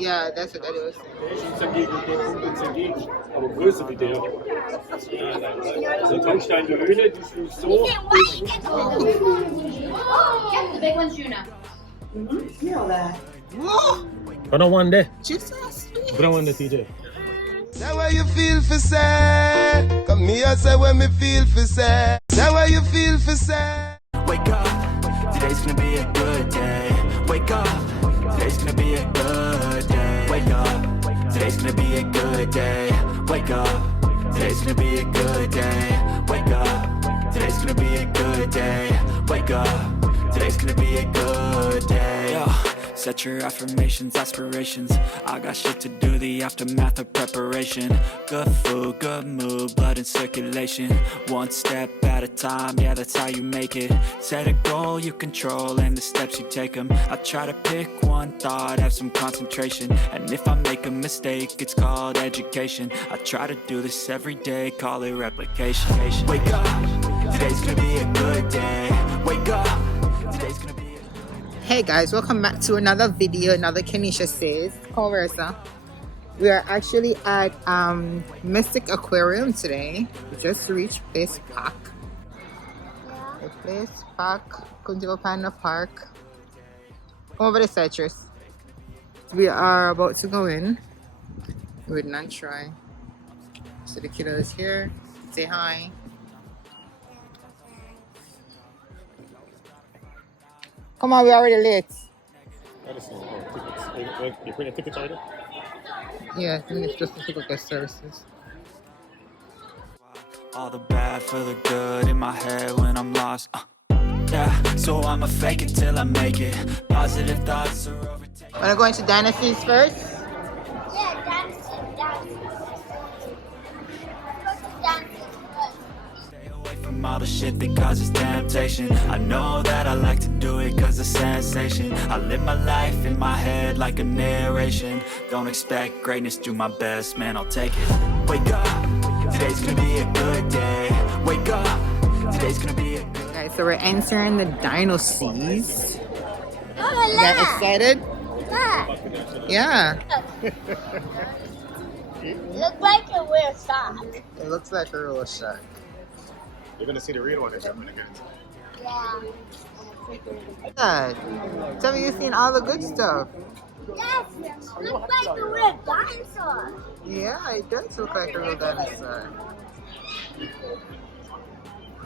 Yeah, that's what Daddy was saying. Aber größer wie der. So Tannsteine Höhle, die ist so. The big one's Juna. Feel that. Whoa! But I want that. Jesus, sweet. But I want the TJ. That way you feel for say. Come here, say when me feel for say. That way you feel for say. Wake up, today's gonna be a good day. Wake up, today's gonna be a good day. Wake up, today's gonna be a good day. Wake up, today's gonna be a good day. Wake up, today's gonna be a good day. Wake up, today's gonna be a good day. Yo, set your affirmations, aspirations. I got shit to do, the aftermath of preparation. Good food, good mood, blood in circulation. One step at a time, yeah, that's how you make it. Set a goal you control and the steps you take them. I try to pick one thought, have some concentration. And if I make a mistake, it's called education. I try to do this every day, call it replication. Wake up, today's gonna be a good day. Wake up, today's gonna be a Hey guys, welcome back to another video, another KeneishaSays conversa. We are actually at Mystic Aquarium today. We just reached Place Park. The Place Park, Kuntigo Panda Park. Come over the side, Tris. We are about to go in with Nantroy. So the kiddo is here. Say hi. Come on, we're already late. You bring a ticket already? Yeah, I think it's just to pick up their services. all the bad for the good in my head when I'm lost. Yeah, so I'ma fake it till I make it. Positive thoughts are overtaking. Wanna go into Dynasties first? Yeah, dancing. Go to dancing first. Stay away from all the shit that causes temptation. I know that I like to do it cause it's sensation. I live my life in my head like a narration. Don't expect greatness, do my best, man, I'll take it. Wake up, today's gonna be a good day. Wake up, today's gonna be a good day. Guys, so we're entering the Dino-Seas. Oh, You guys excited? look. Yeah. Look like a weird sock. It looks like a real shark. You're gonna see the real one if I'm gonna get it. Yeah. God. Tell me you've seen all the good stuff. Yes, look like a weird dinosaur. Yeah, it does look like a real dinosaur.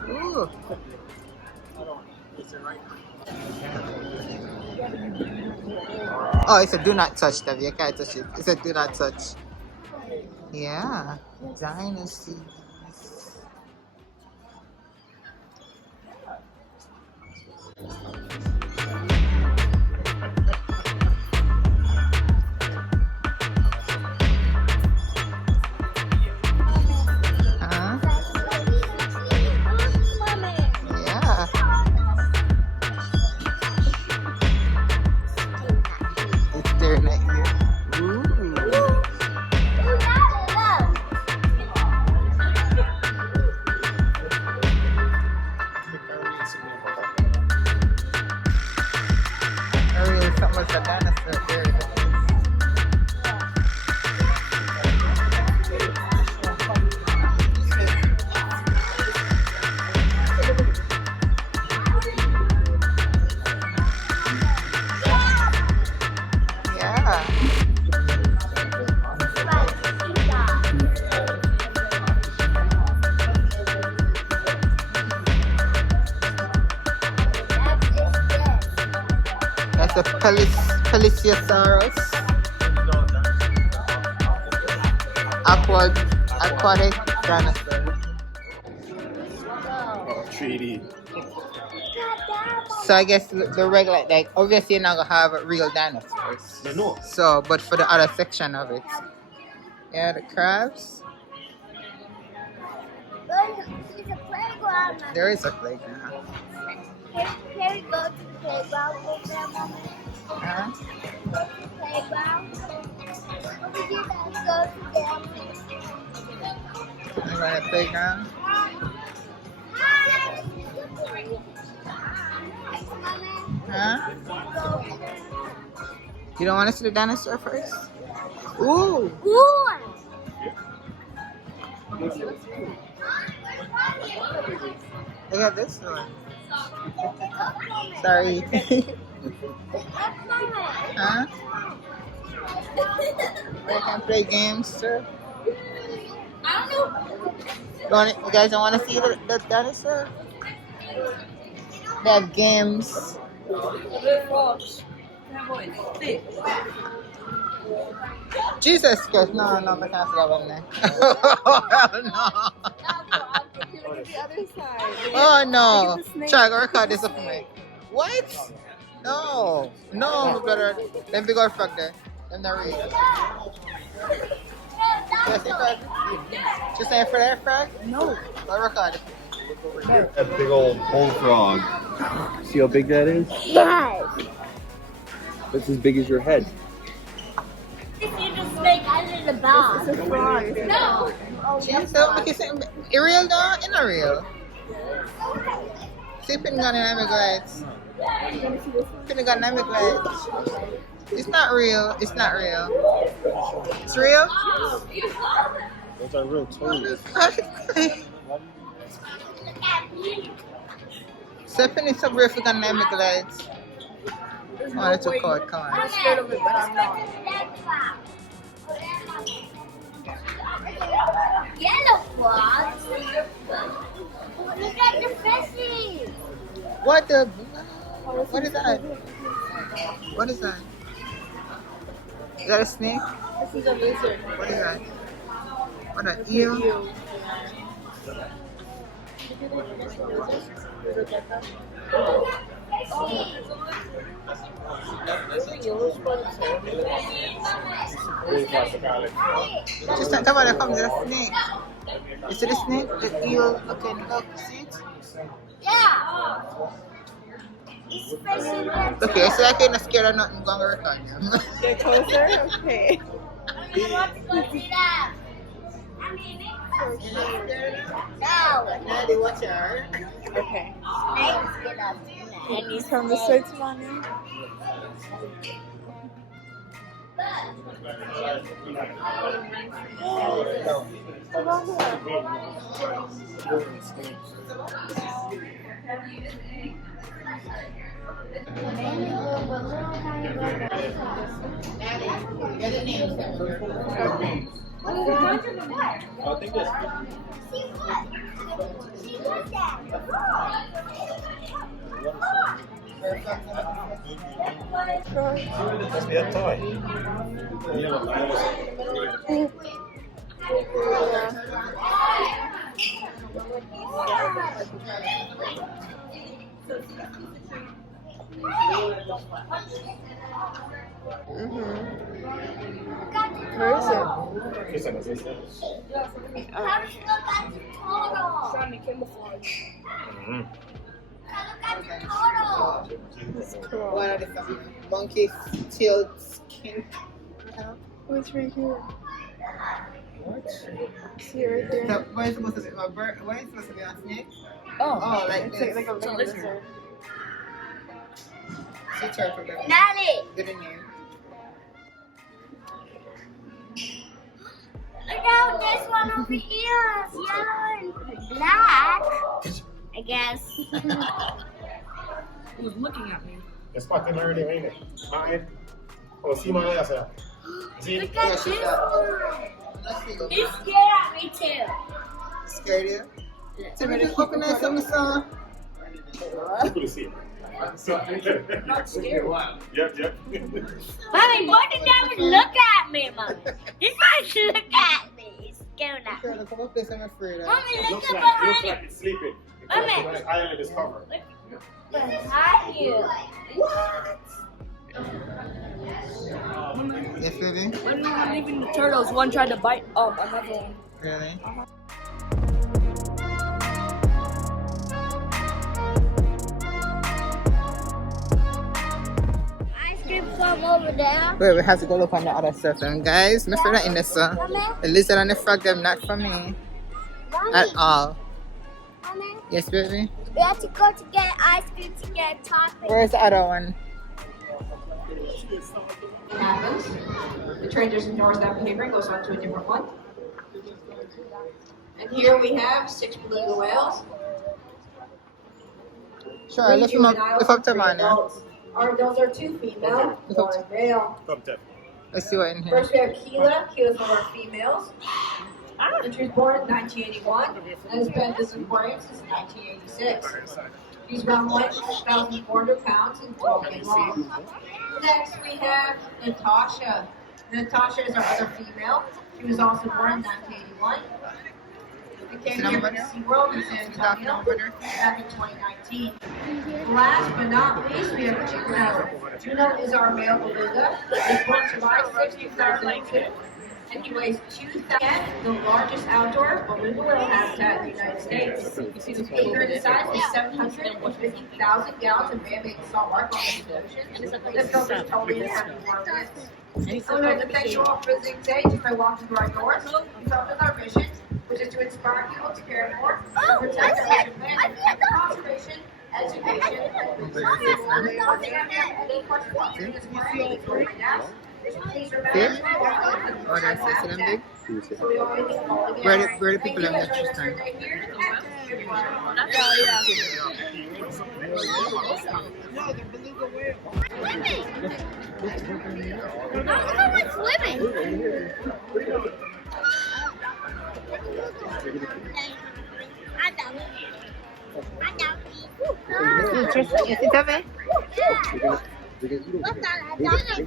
Ooh. Oh, it's a do not touch, Debbie. You can't touch it. It's a do not touch. Yeah. Dynasties. Huh? Yeah. It's staring at you. Ooh. Ariel, something like a dinosaur. There it is. Yeah. That's a Pelisiosaurus. Aquatic dinosaur. 3D. So I guess the regular, like, obviously you're not gonna have real dinosaurs. No. So, but for the other section of it. Yeah, the crabs. It's a playground. There is a playground. Can we go to the playground with them, Mama? Huh? Go to the playground. What would you guys go to them? You got a playground? Huh? You don't want to see the dinosaur first? Ooh. Ooh. Look at this one. Sorry. Huh? I can play games too. You guys don't want to see the dinosaur? They have games. Jesus Christ, no, I can't see that one there. Oh, no. Oh, no. Try to record this up for me. What? No, my brother. Them big old frog there. Them not real. Yes, frog. Just saying for that frog? No. I'll record it. That big old bullfrog. See how big that is? Yes. That's as big as your head. If you just make under the box. It's a frog. No. Real though? It's not real. See, pin gun in my glides. Pin gun in my glides. It's not real. It's not real. It's real? Those are real toes. So pin is so real for gun in my glides. Oh, that's too cold. Come on. I'm scared of it, but I'm not. Yellow frogs. Look at the fishes. What the? What is that? What is that? Is that a snake? This is a lizard. What is that? What an eel? Just come on, come there's a snake. You see the snake? The eel looking, look, see it? Yeah. Okay, so I can't scared of nothing going to record you. Get closer? Okay. No. Now they watch her. Okay. Snakes get us. And you from the search money? I think that's See what? See what that? must be a toy. Where is it? It's an assistant. How does she look at the total? Trying to camouflage. Mhm. Look at the total. That's cool. One of the monkey tail skin. What's right here? What? See it right there? So, what is supposed to be? My bird? What is supposed to be a snake? Oh, Oh, like it's this. like a lizard. Sea turtle. Natalie, Good in name. look out, this one over here is yellow and black. I guess. He was looking at me. It's fucking already, ain't it? Mine. Oh, see my ass here. See? Look at this one. Let's see. Go. He's scared at me too. Scared you? Tell me the coconut something song. You could see it. Not scared. Yep. Mommy, why did that look at me, Mommy? This one should look at me. He's scared at me. Come up place, I'm afraid of. Mommy, look Looks at like behind it's sleeping. Mommy. Because the island is covered. behind you. Yes, baby? When we were leaving the turtles, one tried to bite another one. Really? Ice cream from over there. Wait, we have to go look on the other stuff. And guys, my friend in this, the lizard and the frog, them not for me at all. Mommy, Yes, baby? we have to go to get ice cream to get chocolate. Where's the other one? happens. The traders ignores that behavior and goes on to a different one. And here we have 6 beluga whales. Sure, 3 lift him up, juveniles, lift up to 3 mine now. adults. Those are 2 female, 1 male. Let's see what in here. First we have Keela. Keela's one of our females. And she was born in 1981 and has been at this aquarium since 1986. She's around 1,400 pounds and 12 feet long. Next we have Natasha. Natasha is our other female. She was also born in 1981. We came here from SeaWorld in San Antonio back in 2019. Last but not least, we have Juno. Juno is our male beluga. He's born July 6, 2002. And he weighs 2,000, the largest outdoor beluga whale habitat in the United States. His acre in size is 750,000 gallons of man-made salt water on the ocean. This goes is totally inhabited water. I would like to thank you all for visiting today. Just by walking through our doors, we come with our mission, which is to inspire people to care for and protect our ocean planet, conservation, education, and any questions about this aquarium, right now. Please remember, Oh, that's it. See them big? so we always need to call again. Where the people have got this time? Swimming. Interesting. Is it over? Look at that dolphin.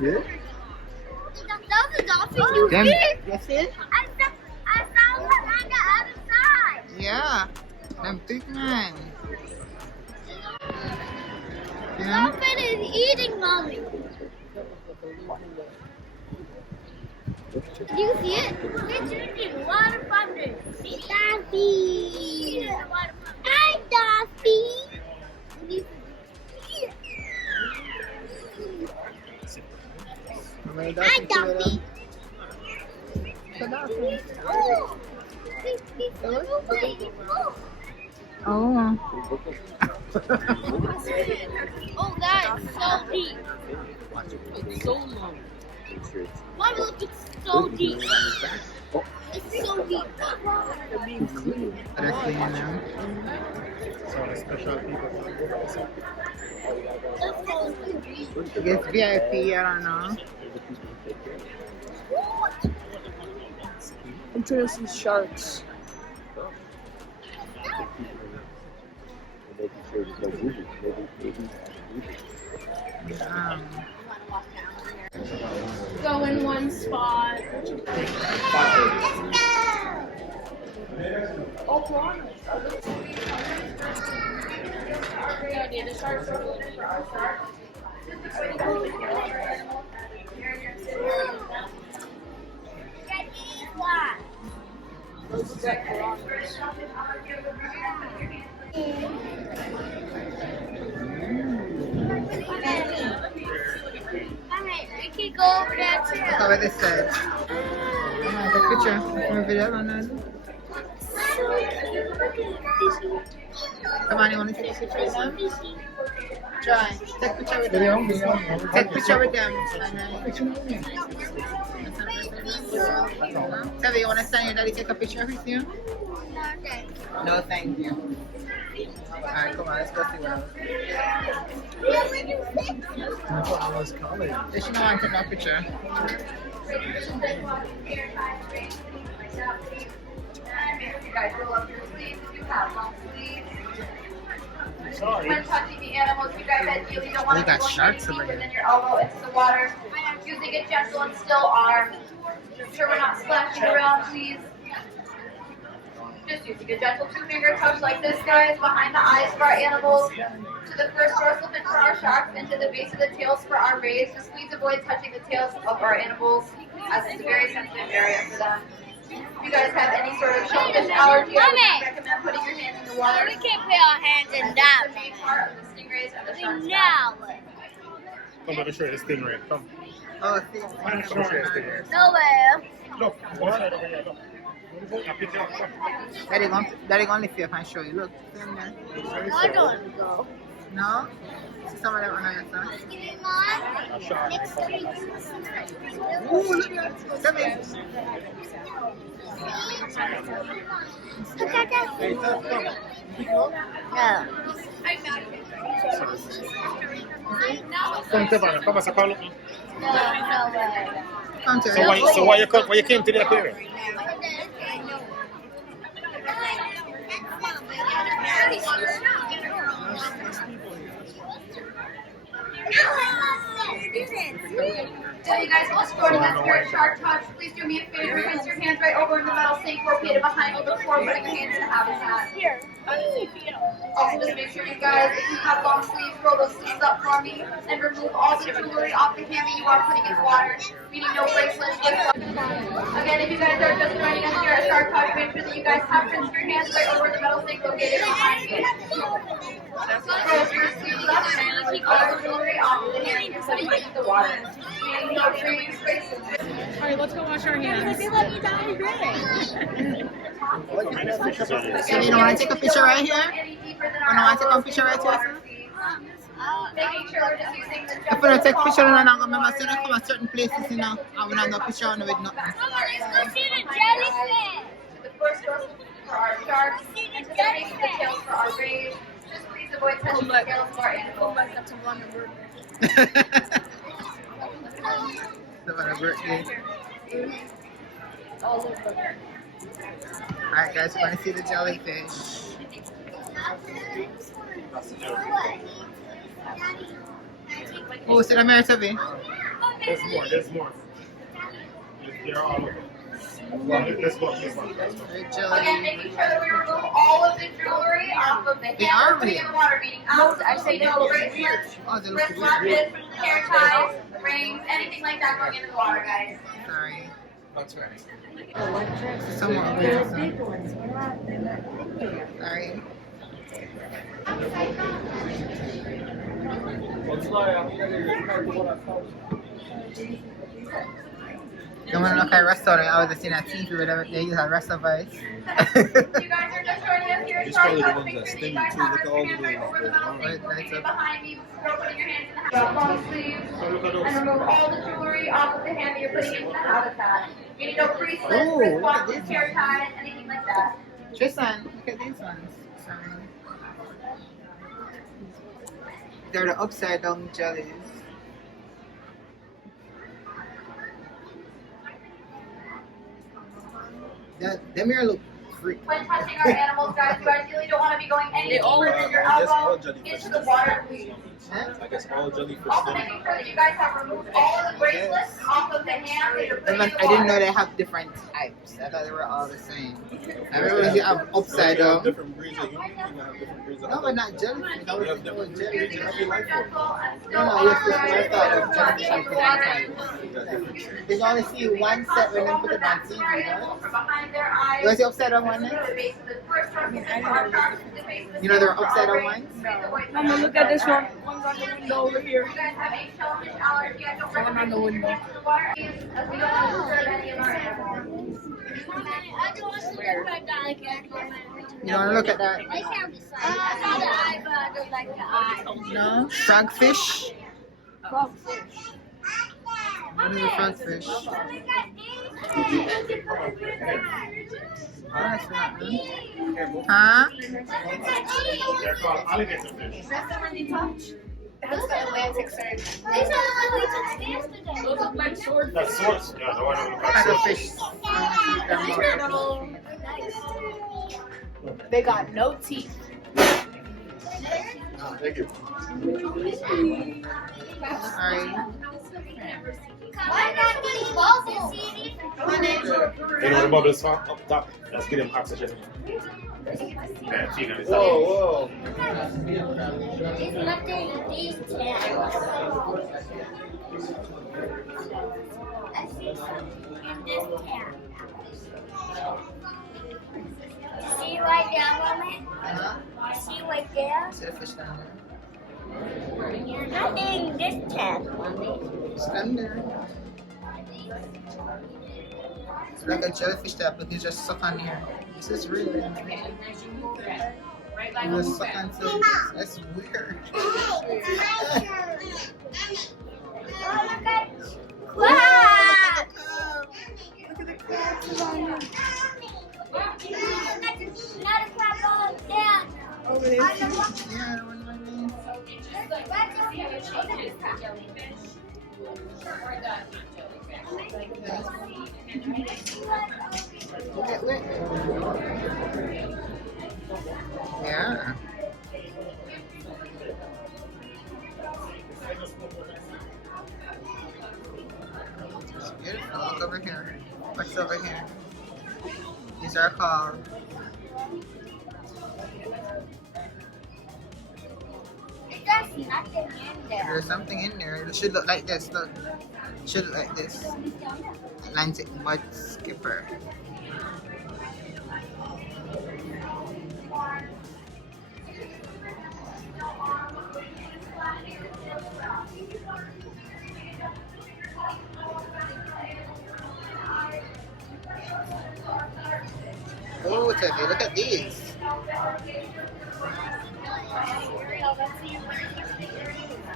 Yeah? That was a dolphin you Them, see? you see? I saw one on the other side. Yeah. Them big man. The Yeah. dolphin is eating mommy. Did you see it? It's drinking water from the Daffy. Hi, Daffy. Hi, Daffy. Oh, he's away. Oh. Oh, that is so deep. It's so long. Mommy, look, it's so deep. It's so deep. That's clean now. I guess VIP, I don't know. I'm trying to see sharks. Go in one spot. Oh, piranhas. Yeah, the sharks are really for our sharks. Those are like piranhas. We can go over there too. Look over this side. Take a picture. From a video on that. Come on, you want to take a picture with them? Try. Take a picture with them. Take a picture with them. Tell me, you want to stand your daddy take a picture with you? Okay. No, thank you. Alright, come on, let's go see what else. Does she not want to take a picture? You guys roll up your sleeves if you have long sleeves. Sorry. When touching the animals, you guys ideally don't want They to got be going sharks any over deeper here. than your elbow into the water. Using a gentle and still arm. Make sure we're not splashing around, please. Just using a gentle 2-finger touch like this, guys, behind the eyes for our animals, to the first dorsal fin for our sharks, and to the base of the tails for our rays. Just please avoid touching the tails of our animals, as it's a very sensitive area for them. If you guys have any sort of shellfish allergy, I would not recommend putting your hands in the water. We can't put our hands in that. The main part of the stingrays and the sharks. Now. Come, let me show you this thing, right? Come. Oh, see. Let me show you this thing. Nowhere. Look, go ahead over here, look. Daddy gonna lift you up and show you. Look. Stand there. I don't go. No? See some of them on your side. Ooh, look at that. Come here. Look at that. Come to Savannah. Come as a call up. Come to So why you came to the aquarium? So you guys just joining us here at Shark Touch, please do me a favor, place your hands right over in the metal sink located behind you before putting your hands in the habitat. Here. Also, just make sure you guys, if you have long sleeves, roll those sleeves up for me and remove all the jewelry off the hand that you are putting in the water, meaning no bracelets. Again, if you guys are just joining us here at Shark Touch, make sure that you guys have rinsed your hands right over in the metal sink located behind you. Roll your sleeves up and keep all the jewelry off the hand you're putting into the water. Meaning no bracelets. Alright, let's go wash our hands. You don't want to take a picture right here? You don't want to take a picture right here? Making sure we're just using the If we don't take picture, then I'm going to remember to come at certain places, you know. I will not no picture on with nothing. Let's go see the jellyfish. the first dorsal for our sharks, and to make the tails for our rays. Just please avoid touching the scales of our animals. Savannah birthday. Alright guys, we're going to see the jellyfish. Oh, see the mirror, Toby? There's more. They're all over. Let's go. Again, making sure that we remove all of the jewelry off of the They hand are we're putting in real. the water, meaning I say no bracelets, Oh, they look wrist weird. watches, hair ties, rings, anything like that going into the water, guys. Sorry. That's right. Someone over here. Sorry. You want to look at a restaurant? I was just seeing a TV where they use a rest of ice. You guys are just joining us here at These Shark probably the Touch. ones Make that sure that you guys have sting you too. Look at your all hands the right over the metal Right, sink right, located up. behind me before putting your hands in the long sleeves. And remove all the jewelry off of the hand that you're putting into the habitat. Meaning no bracelets, Oh, wrist look at watches, this hair one. ties, anything like that. Tristan, look at these ones. Sorry. They're the upside down jellies. Them here look freak. When touching our animals, guys, you ideally don't want to be going any all- deeper than your I guess all elbow jellyfish into the water. Huh? I guess all jellyfish Also sting. making sure that you guys have removed all of the bracelets off of the hand that you're putting in the I didn't know water. they have different types. I thought they were all the same. I remember you have upside You have down. different breeds of humans. You have different breeds of No, but not jellyfish. I You was have thinking different about breeds jellyfish. of every life form. No, yes, this is what I thought of jellyfish and different types. You got different shades. They can only see one set when they put it on TV, right? Where's the upside down one next? You know there are upside down ones? I'm gonna look at this one. One's on the window over here. You guys have a shellfish allergy. I don't One on recommend the window. you into the water as we don't want to disturb any of our animals. I don't want to look like that. Like You don't want to look at that? I can't decide. I saw the eye, but I don't like the eye. No? Frogfish? Frogfish. What is a frogfish? That's not good. Huh? They're called alligator fish. That's the Atlantic side. These are the ones we took yesterday. Those look like swordfish. That's swords. Yeah, the one on the back. Paddlefish. They got no teeth. Thank you. Sorry. Why not these bubbles? You know the bubbles from up top? Let's give them oxygen. Yeah, feed them. Whoa, whoa. It's nothing in these tanks. I see something in this tank. See right there, Mommy? Huh? See right there? See the fish down there? Nothing in this tank, Mommy. Stand there. It's like a jellyfish that, but you just suck on here. This is real. You were stuck on something. That's weird. Wow! Look at the crabs around here. Not a crab on down. Oh, it is. Yeah, I wonder what it means. Look at it. Yeah. It's beautiful. Look over here. What's over here? These are called. There's nothing in there. There's something in there. It should look like this. Look. It should look like this. Atlantic mud skipper. Oh, Tevi, look at these.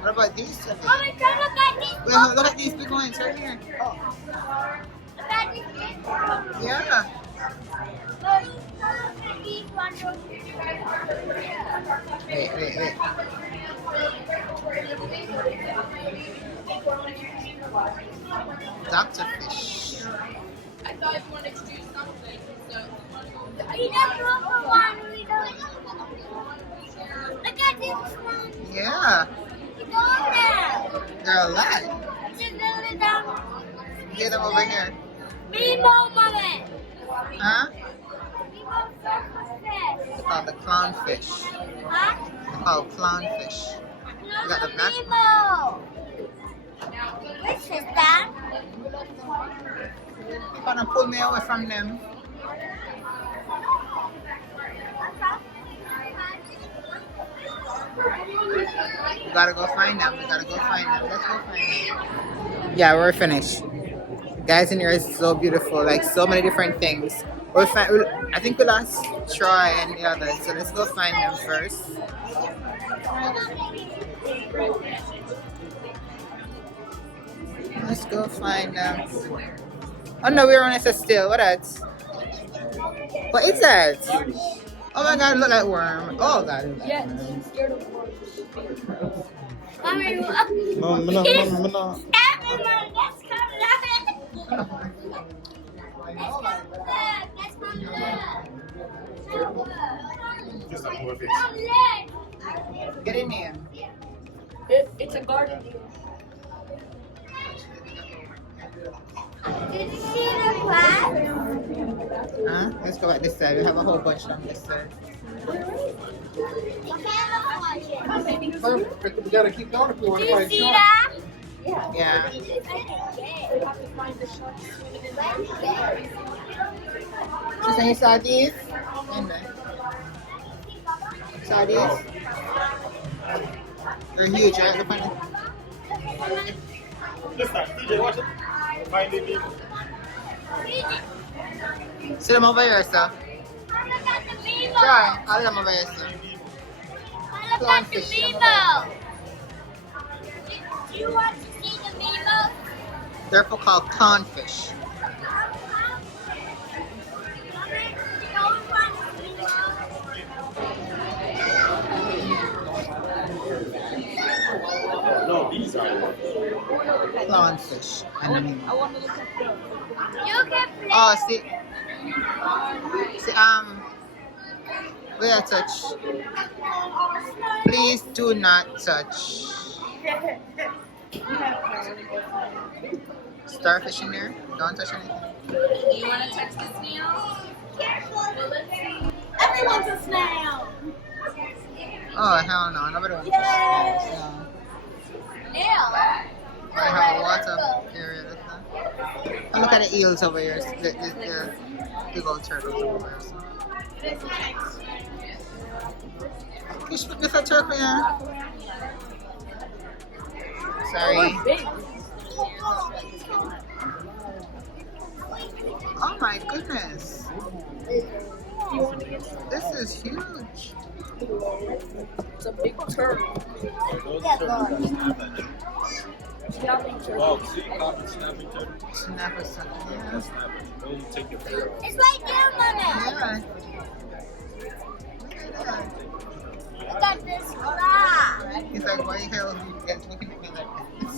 What about these, Tevi? Oh my God, look at these. Wait, look at these big ones right here. Oh, Look at these big ones. yeah. Look at these ones. Wait. Doctor fish. I thought you wanted to do something, so We don't look for one. We don't. Look at this one. Yeah, It's on there. there are a lot. Just a little down. Get them over here. Rainbow moment. Huh? Rainbow surface fish. They're called the clownfish. Huh? They're called clownfish. You got the black Rainbow. Which is that? You're gonna pull me away from them. We gotta go find them. Let's go find them. Yeah, we're finished. Guys, in here is so beautiful. Like so many different things. I think we lost Troy and the others. So let's go find them first. Let's go find them. Oh no, we're on SS still. What else? What is that? Oh my God, look like worm. Oh God, look like yes, worm. I'm scared of worms. Mommy, No. everyone, let's come look. Let's come look. Just a move it. Come look. Get in there. It's a garden. Did you see the class? Huh? Let's go at this side. We have a whole bunch on this side. You can't watch it. We gotta keep going if we want Do to you find see sharks. that? Yeah. So you saw these? In there. Saw these? They're huge, right? Look on it. Listen, DJ, watch it. Find it. See them over here, sir. Look at the Mimo. Try. All of them over here, sir. Look at the Mimo. Do you want to see the Mimo? They're called clownfish. No, these are. Clownfish. And then, I want to look at the. You can play. oh, see, where touch? Please do not touch. Starfish in there. Don't touch anything. Do you want to touch the snail? Everyone's a snail. Oh hell no! Nobody wants to touch snails. No. Snail. I have a water area. Look at. And look at the eels over here. The big old turtles over there. You should put this a turtle, yeah. Sorry. Big. Oh my goodness. This is huge. It's a big turtle. Snapping turtle. Wow, see, cotton snapping turtle. Snapper something. Yeah. That's snapper. Don't take your finger off. It's right there, Mama. Yeah. Look at this rock. He's like, why the hell are you looking at me like this?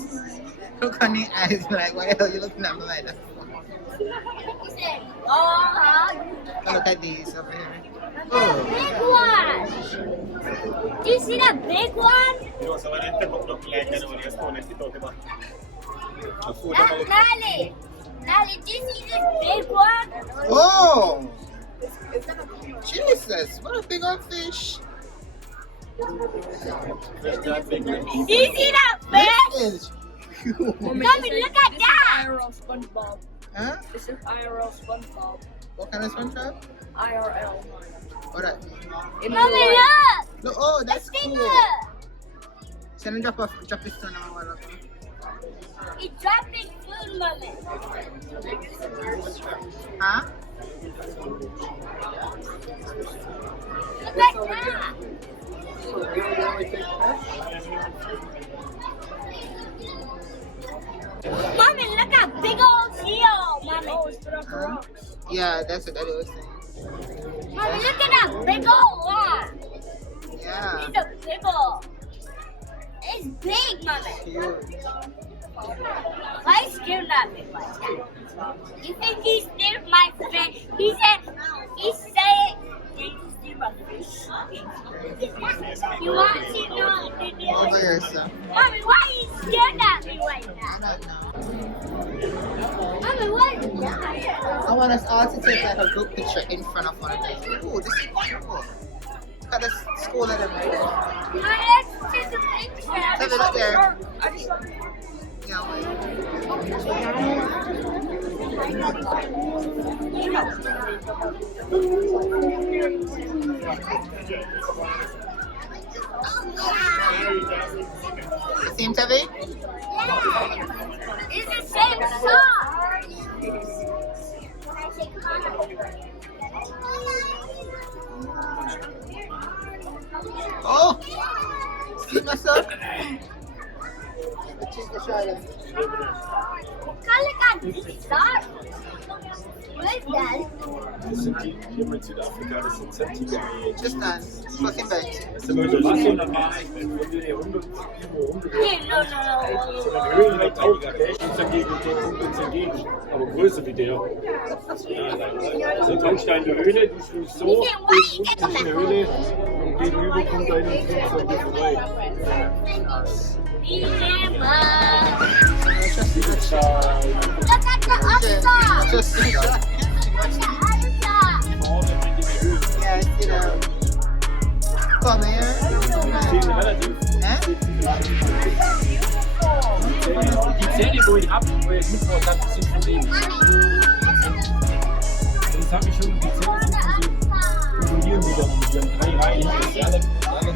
Look on the eyes like, why the hell are you looking at me like that? He said, oh, Look at these over here. big one. Do you see that big one? You know, so when I take up the flag, I know when you're going to talk about the food. Nally, do you see this big one? Oh! Jesus, what a big old fish. Fish that big. Do you see that fish? This is huge. Mommy, look at that. IRL SpongeBob. Huh? This is IRL SpongeBob. What kind of SpongeBob? IRL. What that? In Mommy, real life. look. Look, oh, that's Let's cool. Send him drop his stone on my wall. It's dropping food, Mommy. Huh? Look at that. Mommy, look at big old seal, Mommy. Yeah, that's what Daddy was saying. Mommy, look at that big old one. Yeah. It's a big old. It's big, Mommy. Huge. Why is still not big like that? You think he's still my friend? He said, did you steal my fish? You want to know? Did you? Over here, son. Mommy, why are you staring at me like I that? don't know. Mommy, what is that? I want us all to take like a group picture in front of one of them. Ooh, this is cool. Look at the school of them right there. Mommy, let's take a picture. Have it up there. Yeah, wait. Same Tevi? Yeah. It's the same song. Oh! Excuse myself. Change the shot. Look at this song. What is that? Das sind die hier in Südafrika, das sind Zentimeter. Just done. Fucking bench. Das sind Leute, was so normal, wenn wir die Hunde Here, no. eine Höhe hat, auch der ist dagegen und der kommt uns entgegen. Aber größer wie der. Ja, so kommst du in die Höhle, du schlägst so, gehst unten in die Höhle und gegenüber kommt einer und fliegt an dir vorbei. Look at the other side. Just see that. Look at the other side. Yeah, I see that. Come here. Huh? Die Zähne, wo ich ab, wo ich mitbrauche, das sind von denen. Das habe ich schon, die Zähne sind von denen. Isolieren die dann, die haben 3 Reihen,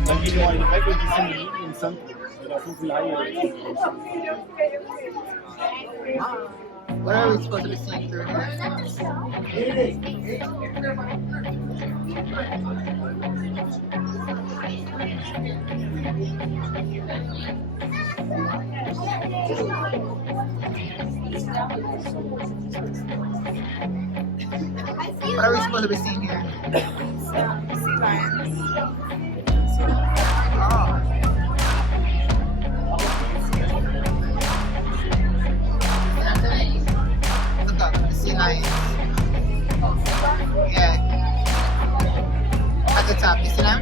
dann geht nur eine weg und die sind im Sand. Da so viele Haie. What are we supposed to be seeing through here? What are we supposed to be seeing here? Sea lions. Oh. Look up, the sea lions. Yeah. At the top, you see them?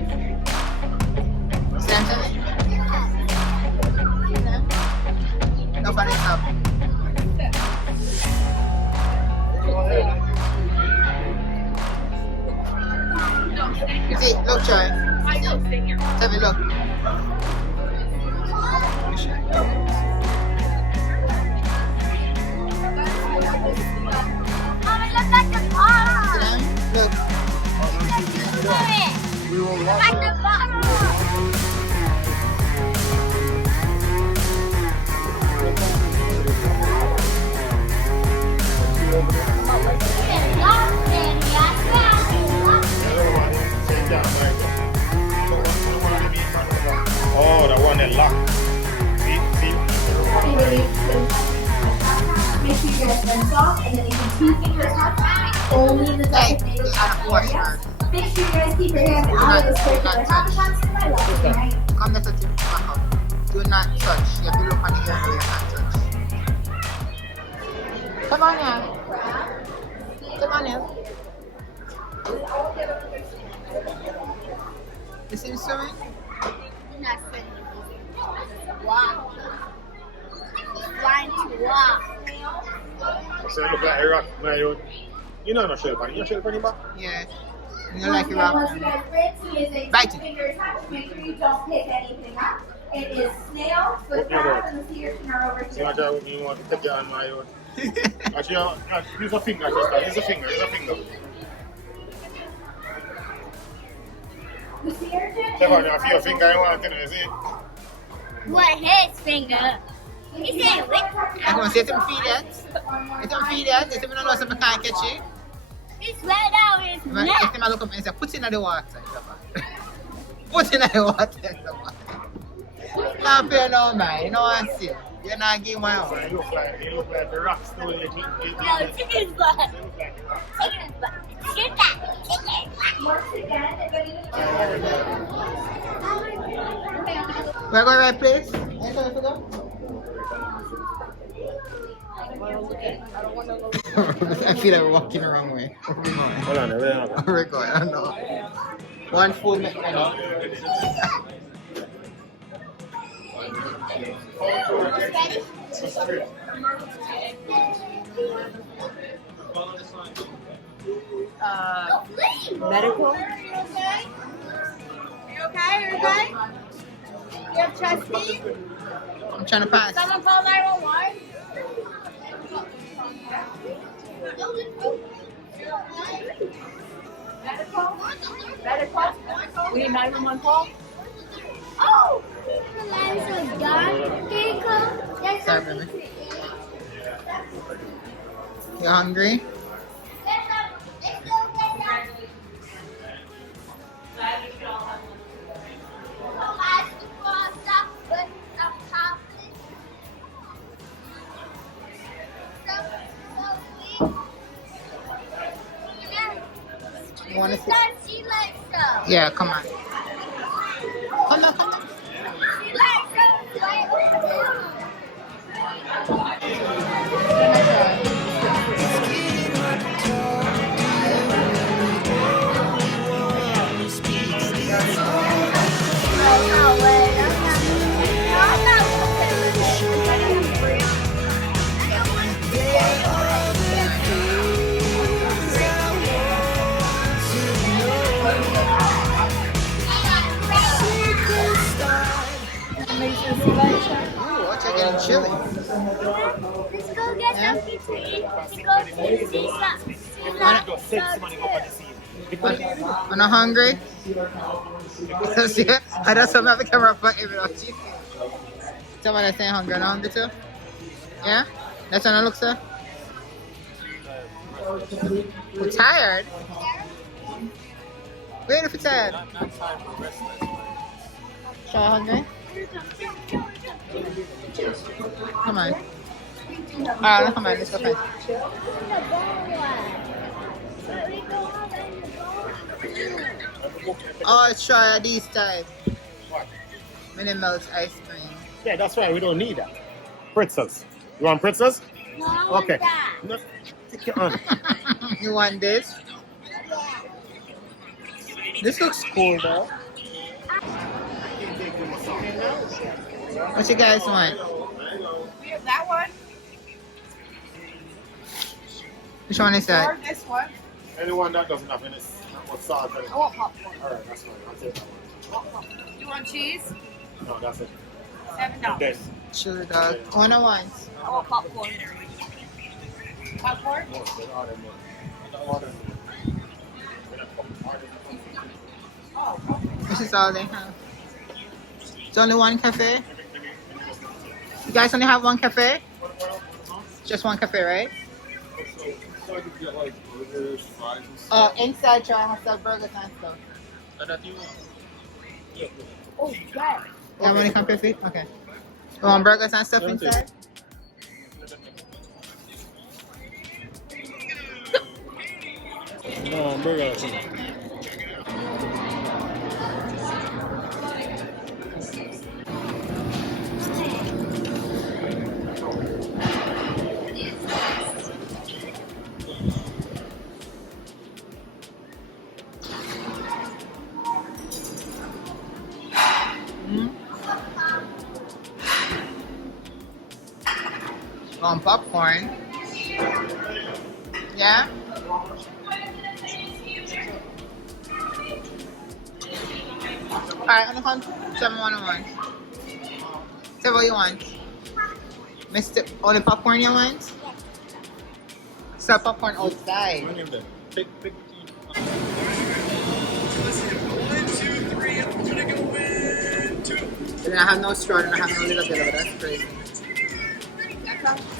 See them, Jenny? Up at the top. See, look, Joy. Tevi, look. Mommy, look at the bottom. See them? Look. Mommy, look at the bottom. Make sure you guys rinse off, and then you can 2 finger touch only in the designated area. Make sure you guys keep your hand out of the circular habitats to my left and right. Come let it back up. Do not touch. You have to look on the area where you can't touch. Come on now. Come on now. You see swimming? Wow. Flying to walk. So look like a rock, my own. You know, not shelf, you shelf anymore? Yeah. You know, like a rock. Once you guys rinse, it is a Bite 2 it. finger touch. Make sure you don't pick anything up. It is snail, foot crab, and the sea urchin are over So here. you want to take it on my own. Actually, use a finger, use a finger, use a finger. The sea urchin Stefan, is if your finger, you want to know, is it? What his finger? He said, I'm going to say to feed that. Let him feed that. Let him know something can't catch it. It's right out his If neck. him look up and say, put it in the water. Put it in the water. Can't pay no man. You know what I see? You're not giving my So own. you look like the rocks still in No, chicken is butt. Chicken is butt. Shoot that. Chicken is butt. once again, if anything. We're going right place? Where you to go? I feel like we're walking the wrong way. Where we going? Hold on, Where we going? I don't know. One full minute. Medical. You okay? You have chest pain? I'm trying to pass. Someone call 911? Medical. We need 911 call. Oh! The lights are dark. Can you come? There's Sorry, something baby. to eat. You hungry? You want to see? Yeah, come on. Come on, come on. Ooh, watch it getting chilly. Let's go get Yeah? something to eat. Let's go to see I'm not hungry. See, I don't have the camera for everyone. Someone is saying hungry. Are you hungry too? Yeah? That's what it looks like? We're tired. Wait if you're tired. So hungry? Come on. Alright, come on, let's go find. Oh, let's try these type. Mini melts ice cream. Yeah, that's why we don't need that. Pretzels. You want pretzels? Okay. No, take your on. You want this? This looks cool though. What you guys want? We have that one. Which one is Or that? this one. Anyone that doesn't have any salt in it. I want popcorn. Alright, that's fine. I'll take that one. You want cheese? No, that's it. $7. This. Chili dog. One I want. I want popcorn. Popcorn? This is all they have. It's only one cafe? You guys only have one cafe? Just one cafe, right? Inside try to have burgers and stuff. Oh, yeah. Yeah, money come perfect? Okay. You want burgers and stuff inside? No, burger. Want popcorn? Yeah? Alright, on the count, 711. So what you want? Mr. Only popcorn you want? So popcorn outside. Pick. And I have no straw and I have no little bit of it. That's crazy.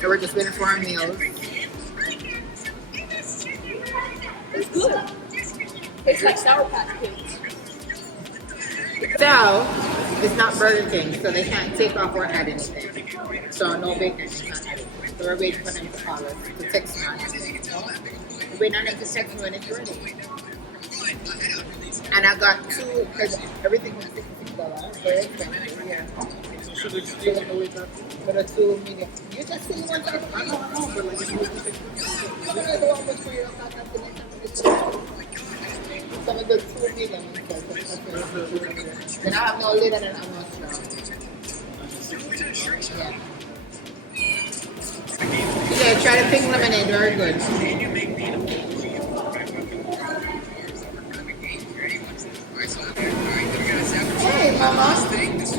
So we're just waiting for our meals. It's good. It's like Sour Patch Kids. So, it's not Burger King, so they can't take off or add anything. So, no bacon, they can't add it. So, we're waiting for them to call us, to text me. We're waiting on them to text me when it's ready. And I got two, because everything was $66. Very expensive, yeah. So, we got for the 2 medium. You just see one type of, I know, but like, it's some of the 2 medium. And I have no lid and I'm not strong. Yeah, try to pink lemonade, very good. Hey, Mama.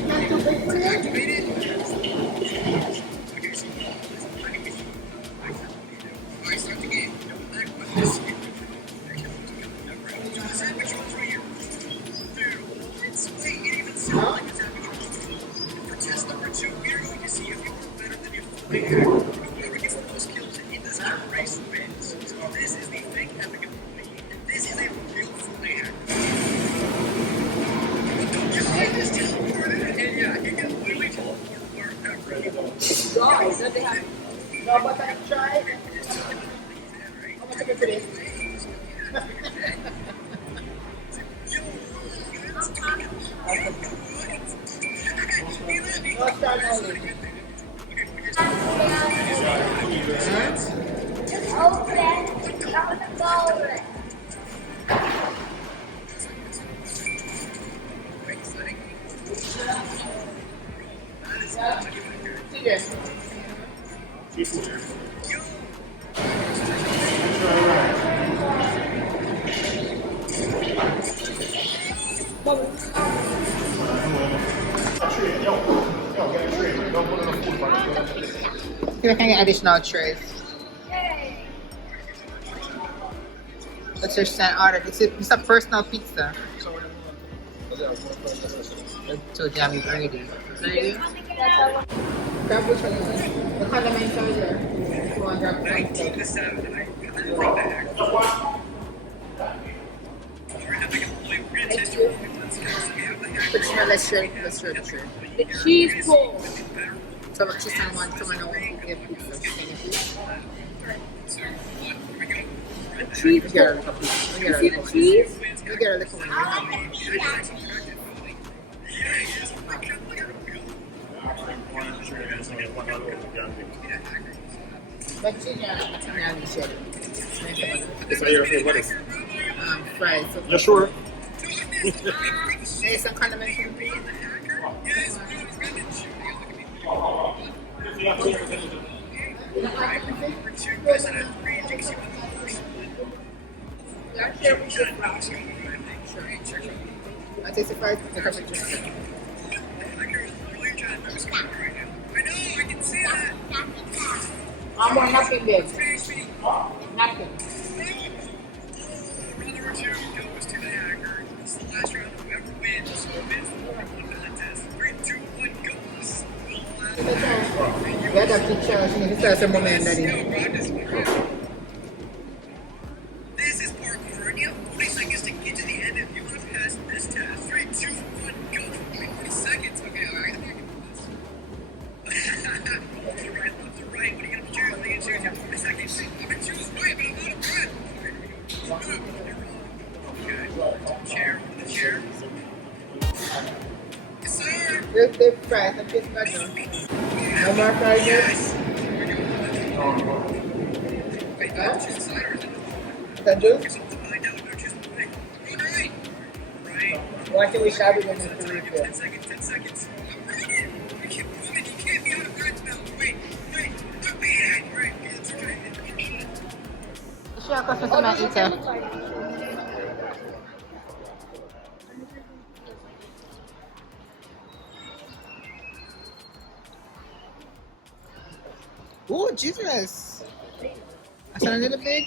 Not too big for you? No, but I tried. How much of it is? No, start only. You can get additional trays. Let's just send order. It's a personal pizza. So jammy Brady. Brady? Grab which one you want. The condiments over there. You want to grab the let's share. The cheese pull. So much cheese on one, someone will get pizza. The cheese pull. You see the cheese? You get a little one. But cheese, fries. Yeah, sure. There's some condiments in the I take the fries. I'm more nothing big. Nothing. Yeah, that picture. This is a moment, Daddy. This is parkour. You have 40 seconds to get to the end if you want to pass this test. 3, 2, 1, go. 20 seconds. Okay, Here's the fries and fish button. No more fries yet? Huh? The juice? Why can we shop it when it's the refill? 10 seconds, 10 seconds. Woman, you can't be out of God's mouth. Wait, not bad. Right, it's okay. Share cost some eater. Oh, Jesus. That's a little big.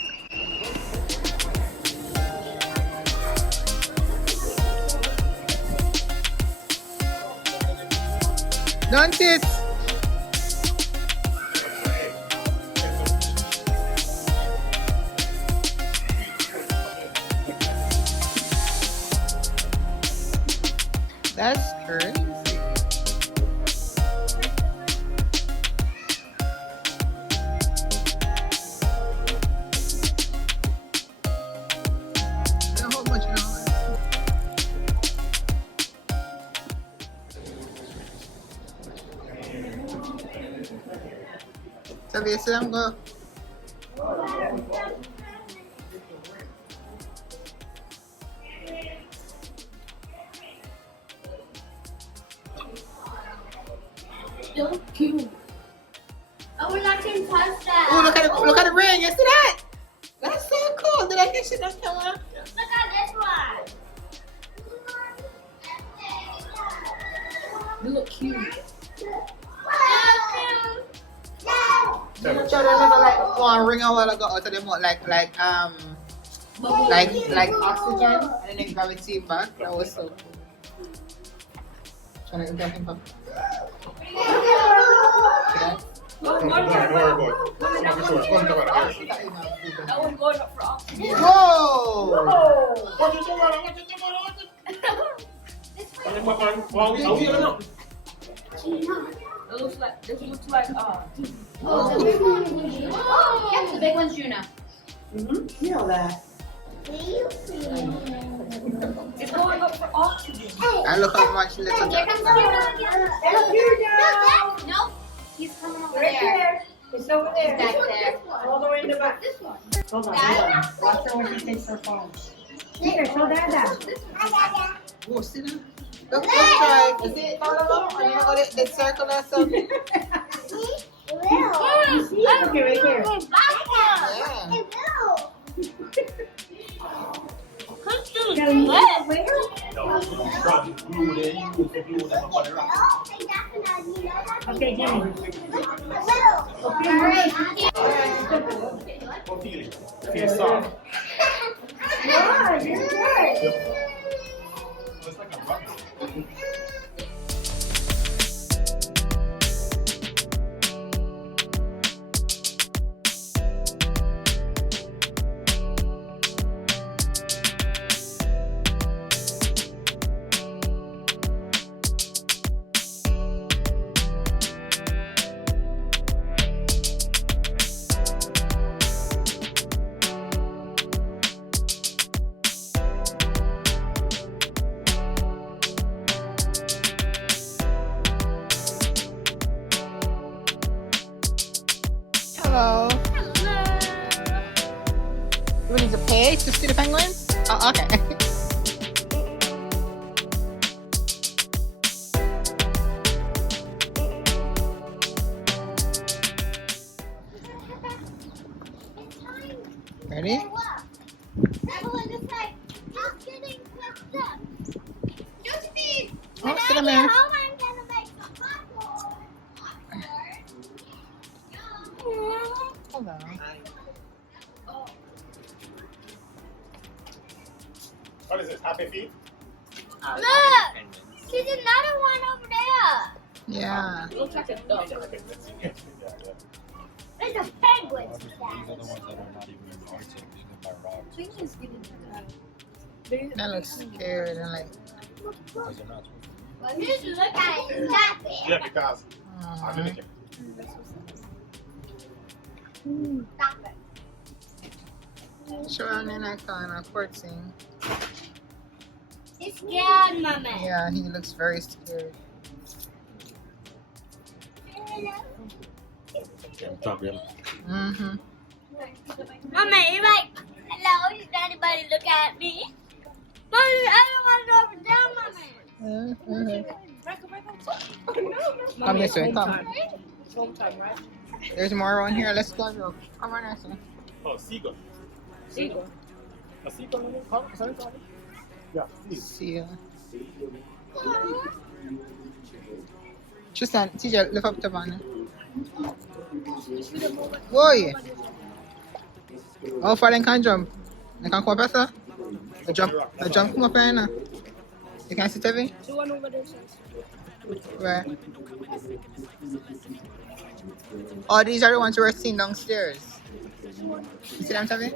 Don't it? That's crazy. How much now? So they say I'm go. So cute. I would like to touch that. Oh, look at the ring. You see that? That's so cool. Did I get shit on camera? Look at this one. They look cute. So they never like one ring a while ago out of them like oxygen and then gravity back. That was so cool. Trying to get him back. That one's going up for oxygen. Whoa! It looks like this looks like That's the big one's Juna. You know that. it's going up for oxygen. And look how much little Here comes Juna. Nope. He's coming over there. It's over there. Back there. All the way in the back. This one. Hold on, hold on. Watch her when she takes her phone. Here, show Dada. Oh, see that? Look, let's try. You see it all along? And you got the circle or something? You see it? Okay, right here. Yeah. Okay, Jimmy. Feels soft. Yeah, you're good. It's like a bucket. Hello. We need to pay to see the penguins? Oh, okay. Ready? Oh, sit down there. Hello. What is this? Happy feet? Look! There's another one over there. Yeah. It looks like a dog. There's a penguin. That looks scared and like. Just look at it. Stop it. Yeah, because I didn't get Stop it. Show him in that corner, poor thing. He's scared, Mama. Yeah, he looks very scared. Top them. Mm-hmm. Mommy, you're like, hello, did anybody look at me? Mommy, I don't want to go down, mommy. Come this way, come. It's home time, right? There's more around here. Let's go. Look. Come on, Ursula. Oh, seagull. Seagull. A seagull. Yeah. See ya. Tristan, TJ, lift up the banner. Boy! How far they can jump? They can come up faster? A jump come up here now. You can see TV? The one over there says. Where? Oh, these are the ones we're seeing downstairs. You see them, TV?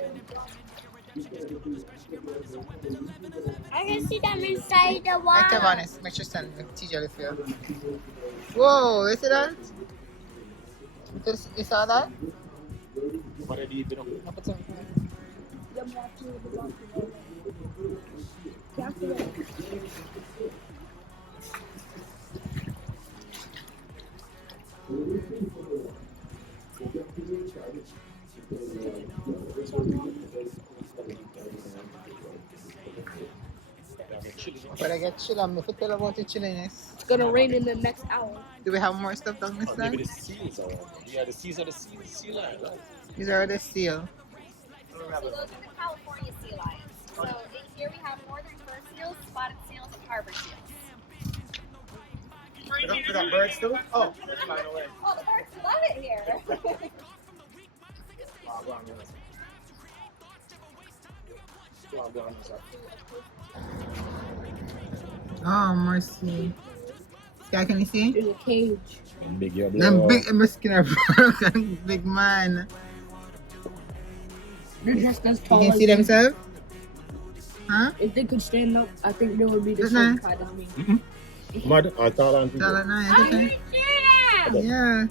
I can see them inside the Like water. the honest, make Tristan, TJ lift you up. Whoa, you see that? You saw that? What are you doing? But I get chill. I'm going to tell about the chilliness. It's gonna rain in the next hour. Do we have more stuff down this Maybe side? the seals are. Yeah, the seals are the sea lion. These are the seal. So those are the California sea lions. So here we have northern fur seals, spotted seals, and harbor seals. We got birds too? Oh, flying away. Oh, the birds love it here. Oh, mercy. Sky, can you see? There's a cage. Big your Them big, my skin are broken. Big man. They're just as You tall can as see me. themselves? Huh? If they could stand up, I think they would be the Good same night. height as me. Mud, I thought on Tell it nice, I okay? can see them. Yeah.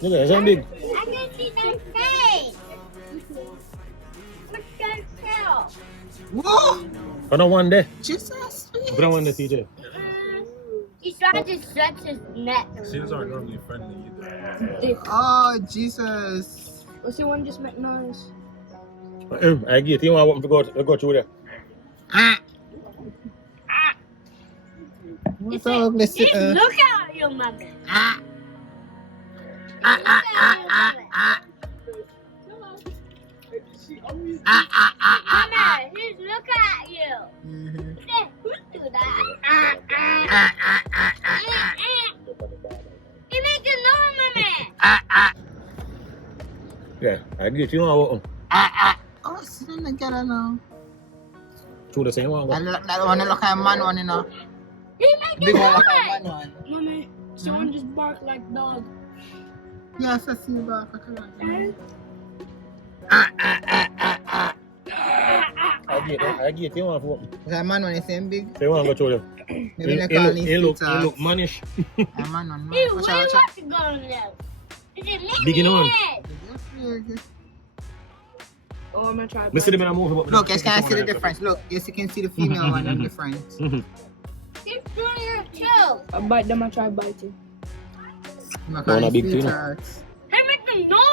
Look at that, big. I can see their face. What's their tail? Whoa! Put on one day. Jesus. Put on one day, TJ. He's trying to stretch his neck. Seals aren't normally friendly either. Oh, Jesus. What's the one just make noise? I get you want to go through there. Ah. What's up, Just listen? look at you, mommy. Ah. Look at you, mommy. Mama, just look at you. Mhm. Say, who do that? You make a noise, mommy. Yeah, I get you want Oh, sit down together now. through the same one. That one look like a man one, you know. He make Big a one look noise. like a man one. Mommy, someone just barked like dog. Yes, I see the back. I get you want to Is that man one the same big? say want to go through there. Maybe they call He these look feet mannish. A man one. Hey, Watch where out, you watch out. want to go now? Is it me? Big in one. Oh, I'm gonna try. Me see them in a movie. Look, you can see the difference. Look, yes, you can see the female one and different. He's doing your too. I bite them, I try biting. One a big thing. He make a noise.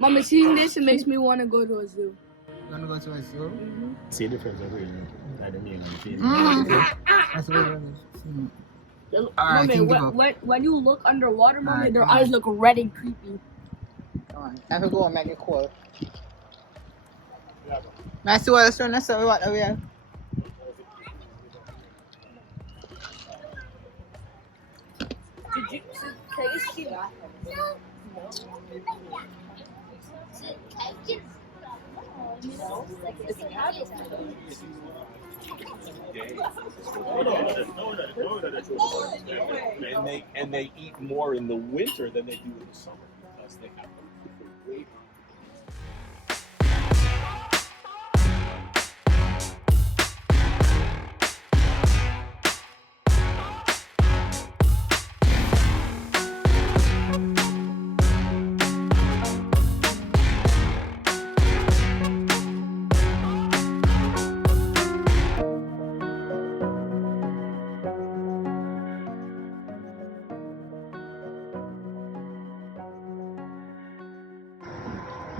Mommy, seeing this, it makes me want to go to a zoo. You want to go to a zoo? See the difference over here. Like the male and the female. That's what it is. Alright, Mommy, think about when you look underwater, mommy, Alright, their come on. eyes look red and creepy. Come on. I have to go and make it cool. Nice to us, let's see what we have. And they eat more in the winter than they do in the summer. Thus they have weight.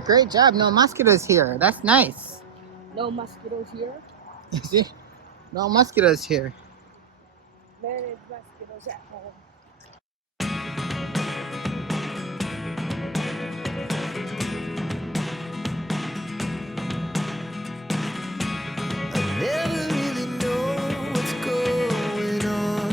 Great job. No mosquitoes here. That's nice. No mosquitoes here. See? No mosquitoes here. Many mosquitoes at home. Never really know what's going on.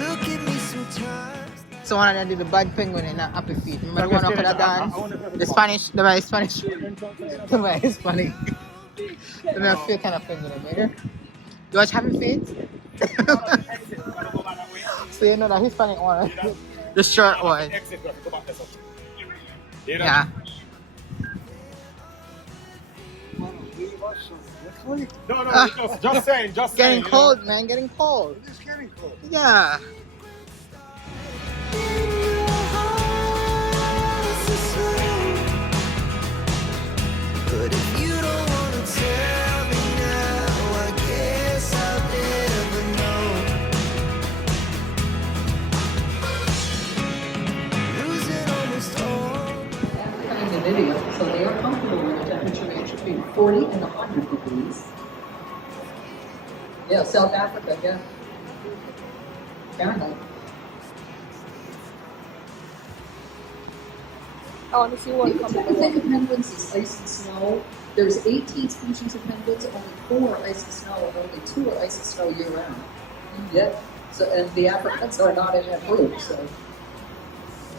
Look at me sometimes. So one of them did the bad penguin in a happy feet. Remember the one who could have done the Spanish, the very Spanish, the very Hispanic. The very fake kind of penguin over here. You watch Happy Feet? So you know the Hispanic one, the short one. Yeah. No, just saying, Getting cold, man, getting cold. It's getting cold. Yeah. But if you don't wanna tell me now, I guess I'll never know. Losing almost all. In the video, so they are comfortable with a temperature range between 40 and 100 degrees. Yeah, South Africa, yeah. Fahrenheit. I want to see one You come tend to think of penguins as ice and snow. There's 18 species of penguins, only 4 are ice and snow, and only 2 are ice and snow year round. Yeah. So, and the Africans are not in that group, so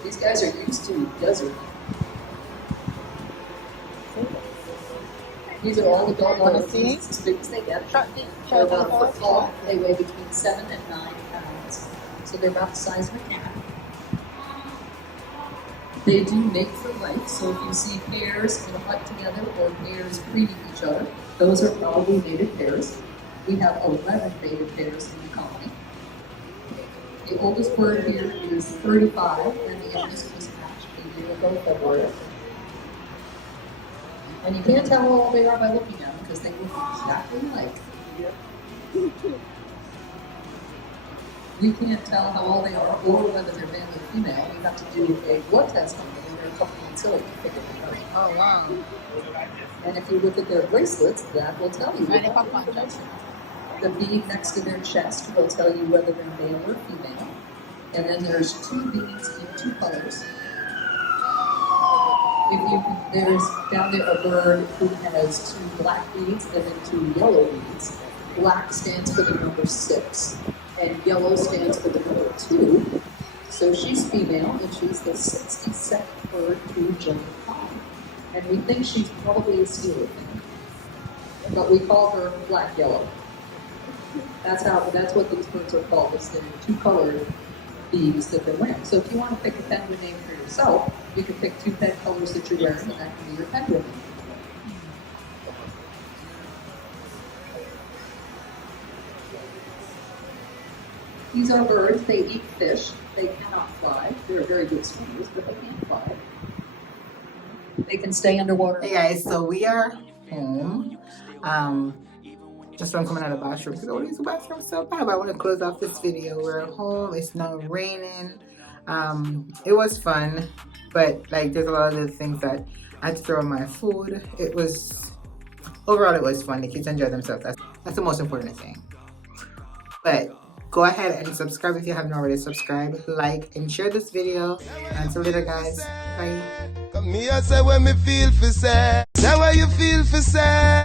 these guys are used to desert. These are all adult ones, as big as they get. They're about a foot tall. They weigh between 7 and 9 pounds. So they're about the size of a cat. They do mate for life, so if you see pairs in a hut together or pairs breeding each other, those are probably mated pairs. We have 11 mated pairs in the colony. The oldest bird here is 35, and the youngest was hatched a year ago, February. And you can't tell how old they are by looking at them because they look exactly alike. We can't tell how old they are or whether they're male or female. We have to do a blood test on them when they're a couple months old to figure it out. Oh, wow. And if you look at their bracelets, that will tell you. The bead next to their chest will tell you whether they're male or female. And then there's 2 beads in 2 colors. There's down there a bird who has 2 black beads and then 2 yellow beads. Black stands for the number 6, and yellow stands for the number 2. So she's female, and she's the 62nd bird to gender common. And we think she's probably a steeler, but we call her black-yellow. That's what these birds are called. It's the 2-colored beads that they're wearing. So if you want to pick a penguin name for yourself, you can pick 2 pen colors that you're wearing, and that can be your penguin name. These are birds. They eat fish. They cannot fly. They're very good swimmers, but they can't fly. They can stay underwater. Hey guys, so we are home. Just from coming out of the bathroom because I want to use the bathroom so bad, but I want to close off this video. We're at home. It's not raining. It was fun, but like there's a lot of the things that I had to throw in my food. Overall it was fun. The kids enjoyed themselves. That's the most important thing. But go ahead and subscribe if you haven't already subscribed, like and share this video. And until later guys, bye. Come here, say when me feel for say. Say what you feel for say.